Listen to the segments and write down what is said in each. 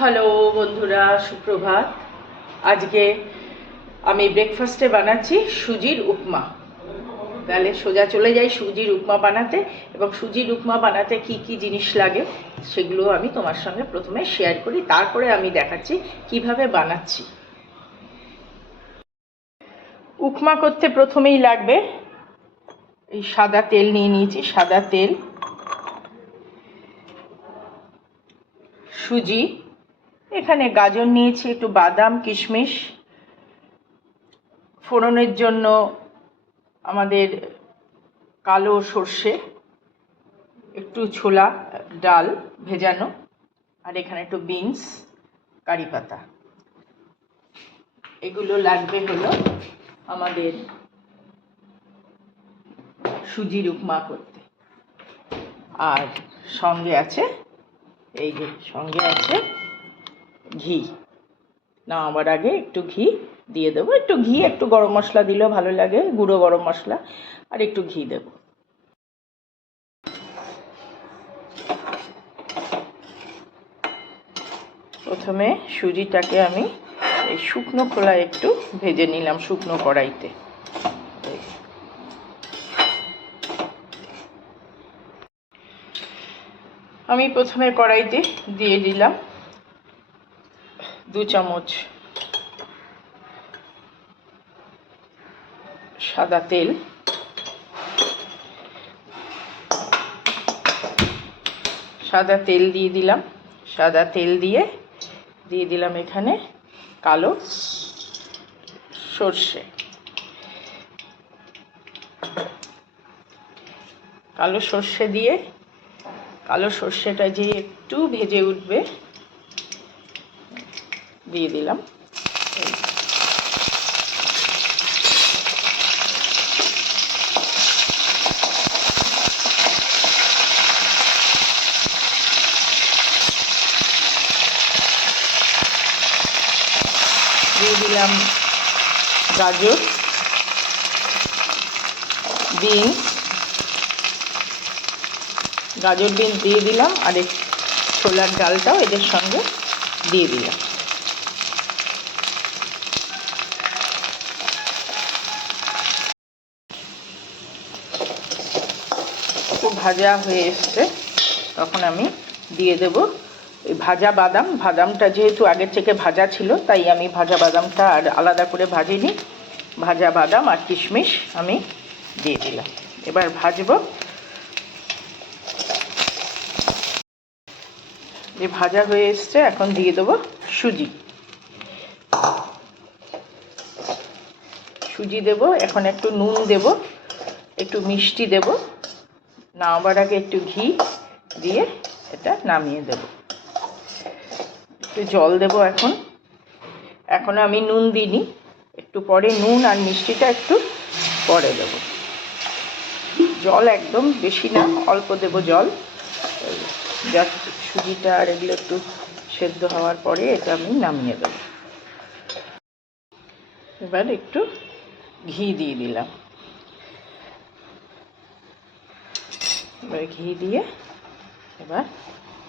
Hello বন্ধুরা, সুপ্রভাত। আজকে আমি ব্রেকফাস্টে বানাচ্ছি সুজির উপমা। তাহলে সোজা চলে যাই সুজির উপমা বানাতে। এবং সুজির উপমা বানাতে কি কি জিনিস লাগে সেগুলো আমি তোমার সঙ্গে প্রথমে শেয়ার করি, তারপরে আমি দেখাচ্ছি কিভাবে বানাচ্ছি। উপমা করতে প্রথমেই লাগবে এই সাদা তেল নিয়ে নিয়েছি, সাদা তেল, সুজি, এখানে গাজর নিয়েছি, একটু বাদাম, কিশমিশ, ফোড়নের জন্য আমাদের কালো সর্ষে, একটু ছোলা ডাল ভেজানো, আর এখানে একটু বিনস, কারি পাতা। এগুলো লাগবে হলো আমাদের সুজির উপমা করতে। আর সঙ্গে আছে এই যে, সঙ্গে আছে ঘি। নামাবার আগে একটু ঘি দিয়ে দেবো, একটু ঘি, একটু গরম মশলা দিলেও ভালো লাগে, গুঁড়ো গরম মশলা, আর একটু ঘি দেবো। প্রথমে সুজিটাকে আমি এই শুকনো খোলায় একটু ভেজে নিলাম, শুকনো কড়াইতে। আমি প্রথমে কড়াইতে দিয়ে দিলাম 2 চামচ সাদা তেল, সাদা তেল দিয়ে দিলাম। সাদা তেল দিয়ে দিলাম এখানে কালো সর্ষে। কালো সর্ষে দিয়ে, কালো সর্ষেটা যে একটু ভেজে উঠবে দিয়ে দিলাম গাজর, বিনস, গাজর বিনস দিয়ে দিলাম, আর ছোলার ডালটাও এদের সঙ্গে দিয়ে দিলাম। খুব ভাজা হয়ে এসছে, তখন আমি দিয়ে দেব এই ভাজা বাদাম। বাদামটা যেহেতু আগের থেকে ভাজা ছিল, তাই আমি ভাজা বাদামটা আর আলাদা করে ভাজিনি। ভাজা বাদাম আর কিশমিশ আমি দিয়ে দিলাম। এবার ভাজবো। যে ভাজা হয়ে এসছে, এখন দিয়ে দেবো সুজি। সুজি দেব, এখন একটু নুন দেব, একটু মিষ্টি দেব, নামাবার আগে একটু ঘি দিয়ে এটা নামিয়ে দেব। একটু জল দেব। এখন আমি নুন দিইনি, একটু পরে নুন আর মিষ্টিটা একটু পরে দেব। জল একদম বেশি না, অল্প দেব জল। জাস্ট সুজিটা আর এগুলো একটু সেদ্ধ হওয়ার পরে এটা আমি নামিয়ে দেব। এবার একটু ঘি দিয়ে দিলাম। এবার ঘি দিয়ে এবার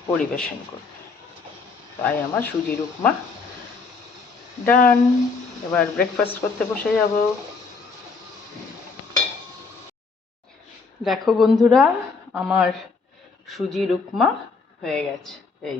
পরিবেশন করব। তাই আমার সুজির উপমা ডান। এবার ব্রেকফাস্ট করতে বসে যাব। দেখো বন্ধুরা, আমার সুজির উপমা হয়ে গেছে। এই